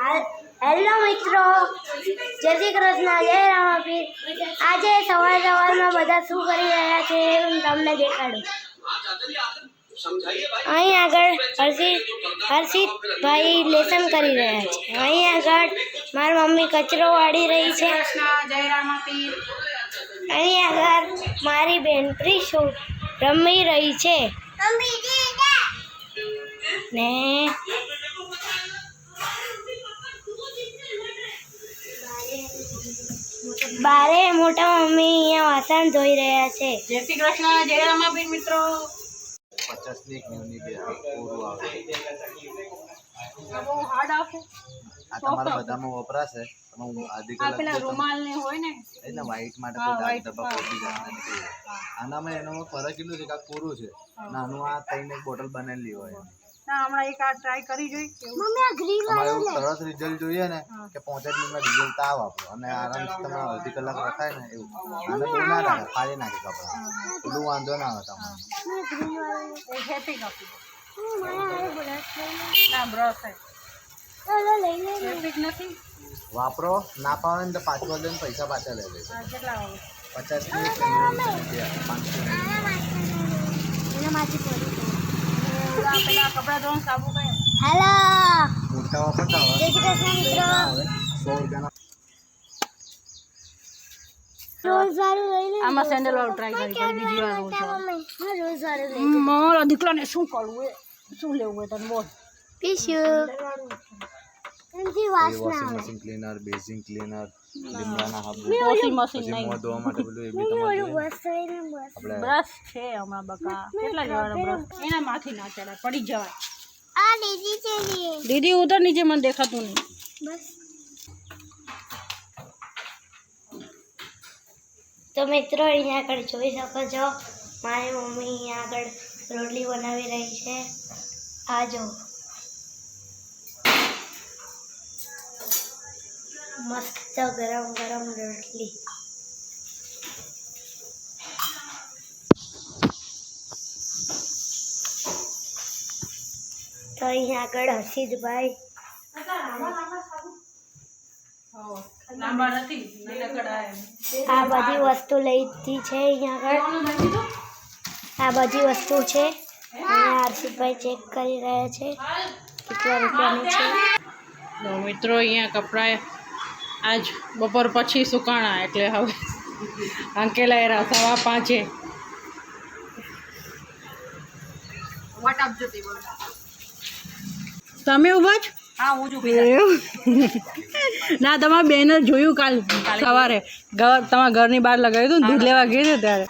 Hello મિત્રો, જય શ્રી કૃષ્ણ, જય રામાપીર। આજે સવારમાં બધા શું કરી રહ્યા છે એ હું તમને દેખાડું। અહીં આગળ હર્ષિતભાઈ લેસન કરી રહ્યા છે। અહીં આગળ મારી મમ્મી કચરો વાળી રહી છે। અહીં આગળ મારી બેનપણી રમી રહી છે ને બારે મોટા મમ્મી અહીંયા વાસણ ધોઈ રહ્યા છે। જય શ્રી કૃષ્ણ, જય રામાપીર મિત્રો। 50 ની યુનિટ પૂરું આવે બહુ હાર્ડ આવશે આ તમારા બધામાં વપરાશે તમે આધી કલાક પેલા રૂમાલ ને હોય ને એટલે વ્હાઈટ માટે કોઈ ડાર્ક ડબ્બા પોતી જવાના નથી આનામાં એનામાં ફરક એટલું છે કે આ પૂરું છે નાનું આ ત્રણ એક બોટલ બનેલી હોય ના હમણાં એક આ ટ્રાય કરી જોઈ મમ્મી આ ગ્રીન તમારે એવું તરત રિઝલ્ટ જોઈએ ને કે 5 મિનિટમાં રિઝલ્ટ આવ આપો અને આરામથી તમે અડધી કલાક રખાય ને એવું આને કોઈ ના રાખે ફાડી નાખે કપડા એટલું વાંધો ના આવે તમારે હેપી કાપી ના બ્રશ છે હેપી નથી વાપરો ના પાવે ને તો પાછું દે પૈસા પાછા લઈ લે કેટલા આવે 50 ની 500 પેલા કપડા ધોવાનું સાબુ કયા હેલો, મોટા વાપરતા હોય જય શ્રી કૃષ્ણ મિત્રો। 100 રૂપિયાના રોજ વાળું લઈ લે। આમાં સેન્ડલ વાળું ટ્રાય કરી બીજી વાર રોજ રોજ વાળું લઈ મારા દીકરાને શું કરવું એ શું લેવું એ તને બોલ પીશું એનથી વાસના washing machine cleaner basing cleaner લીમડાના હાબુ વોશિંગ મશીન પછી નહીં મોં ધોવા માટે પેલું એ બી તમારે બસ થઈને બસ આપણે બ્રશ છે હમણાં બકા કેટલા લેવાના બ્રશ એના માથી ના ચડાય પડી જવાય આ દીદી છે દીદી ઉધર નીચે મને દેખાતું નહીં બસ। તો મિત્રો અહીંયા આગળ જોઈ શકો છો મારી મમ્મી અહીંયા આગળ રોટલી બનાવી રહી છે। આ જો મસ્ત ગરમ ગરમ રોટલી। તો અહીંયા આગળ હર્ષિતભાઈ લાંબા નથી આ બધી વસ્તુ લીધી છે। અહીંયા આગળ આ બધી વસ્તુ છે અને હર્ષિતભાઈ ચેક કરી રહ્યા છે કેટલા રૂપિયાની છે। તો મિત્રો અહીંયા કપડાં આજ બપોર પછી સુકાણા એટલે હવે અંકેલા એરા 5:15 તમે ઉભા છો? હા હું છું ના તમારા બેને જોયું કાલ સવારે તમારા ઘરની બહાર લગાવ્યું હતું દૂધ લેવા ગઈ હતી ત્યારે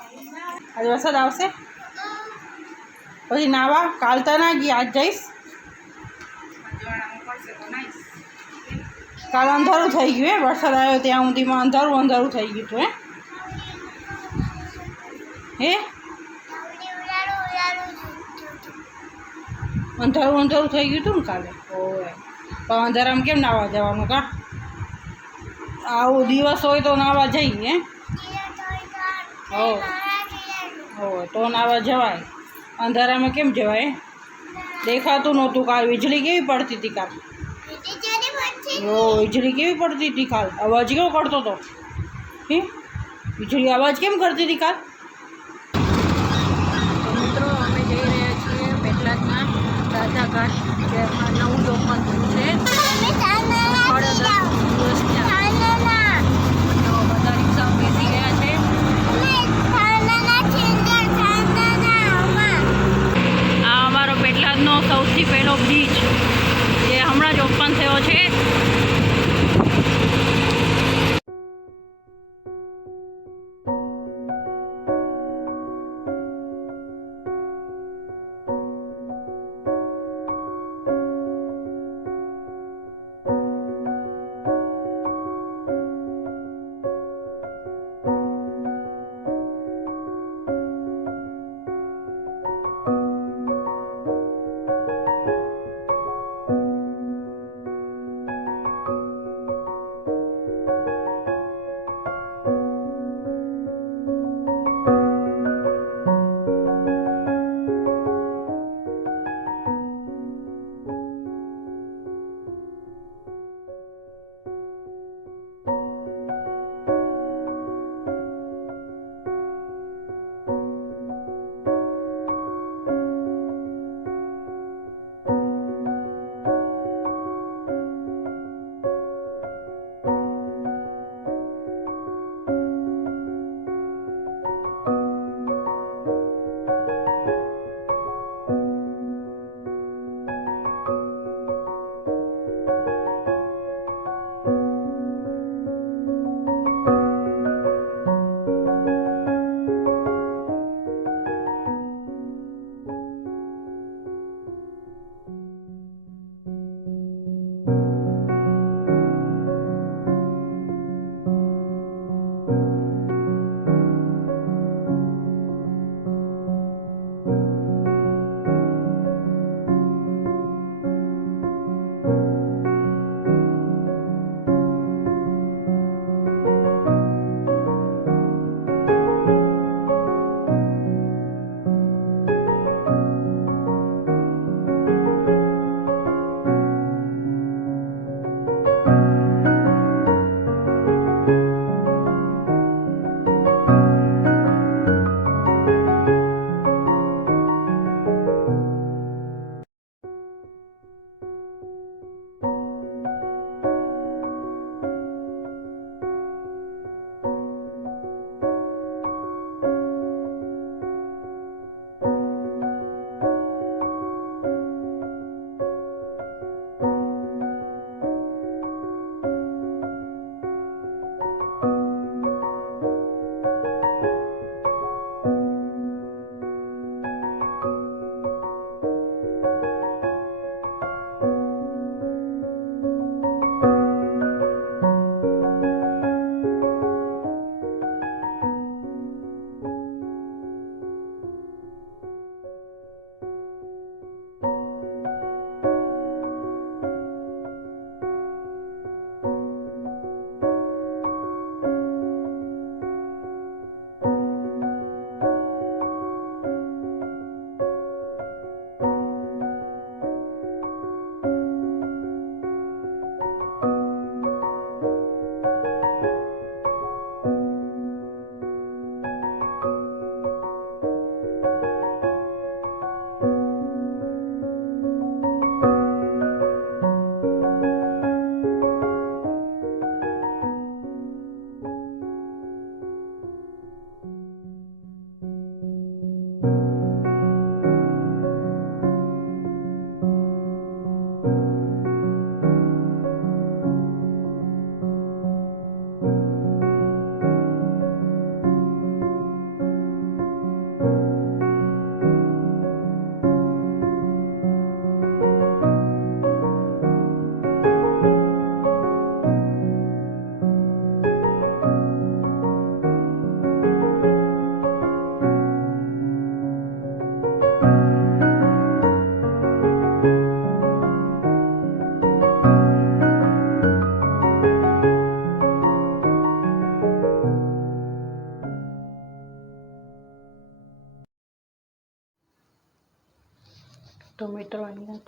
આજે વરસાદ આવશે પછી નાવા કાલ તો ના ગઈ આજ જઈશ કાલ અંધારું થઈ ગયું હે વરસાદ આવ્યો ત્યાં સુધીમાં અંધારું થઈ ગયું હતું હે અંધારું થઈ ગયું હતું ને કાલે ઓય તો અંધારામાં કેમ નાવા જવાનું કા આવું દિવસ હોય તો નાવા જઈએ હો તો નાવા જવાય અંધારામાં કેમ જવાય દેખાતું નહોતું કાલ વીજળી કેવી પડતી હતી કાલ વીજળી કેવી પડતી હતી કાલ અવાજ કેવો કરતો હતો હે વીજળી અવાજ કેમ કરતી હતી કાલ મિત્રો અમે જઈ રહ્યા છીએ પેટલાદના રાધાઘાટ જેમાં નવું લોકમાં છે તો બધા રિક્ષા બેસી ગયા છે આ અમારો પેટલાદનો સૌથી પહેલો બ્રિજ જે હમણાં જ ઓપન થયો છે।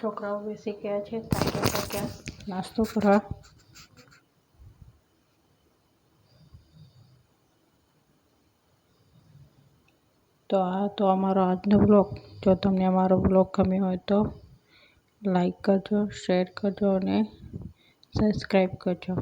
છોકરાઓ બેસી ગયા છે થાક્યા નાસ્તો કરવા. તો આ તો અમારો આજનો બ્લોગ. જો તમને અમારો બ્લોગ ગમ્યો હોય તો લાઈક કરજો, શેર કરજો અને સબસ્ક્રાઈબ કરજો.